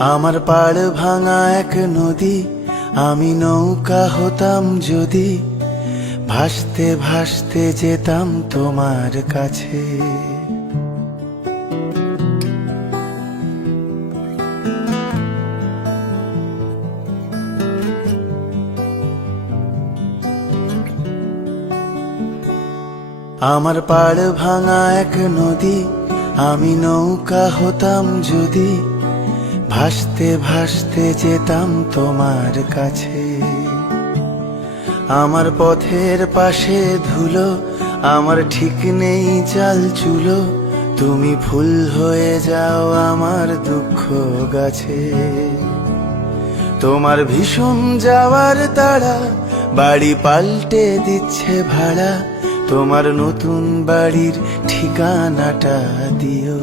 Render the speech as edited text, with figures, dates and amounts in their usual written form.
আমার পাড় ভাঙা এক নদী, আমি নৌকা হতাম যদি, ভাসতে ভাসতে যেতাম তোমার কাছে। আমার পাড় ভাঙা এক নদী, আমি নৌকা হতাম যদি, ভাসতে ভাসতে যেতাম তোমার কাছে। আমার পথের পাশে ধুলো, আমার ঠিক নেই চাল চুলো, তুমি ফুল হয়ে যাও আমার দুঃখ গাছে। তোমার ভীষণ যাওয়ার তাড়া, বাড়ি পাল্টে দিচ্ছে ভাড়া, তোমার নতুন বাড়ির ঠিকানাটা দিও।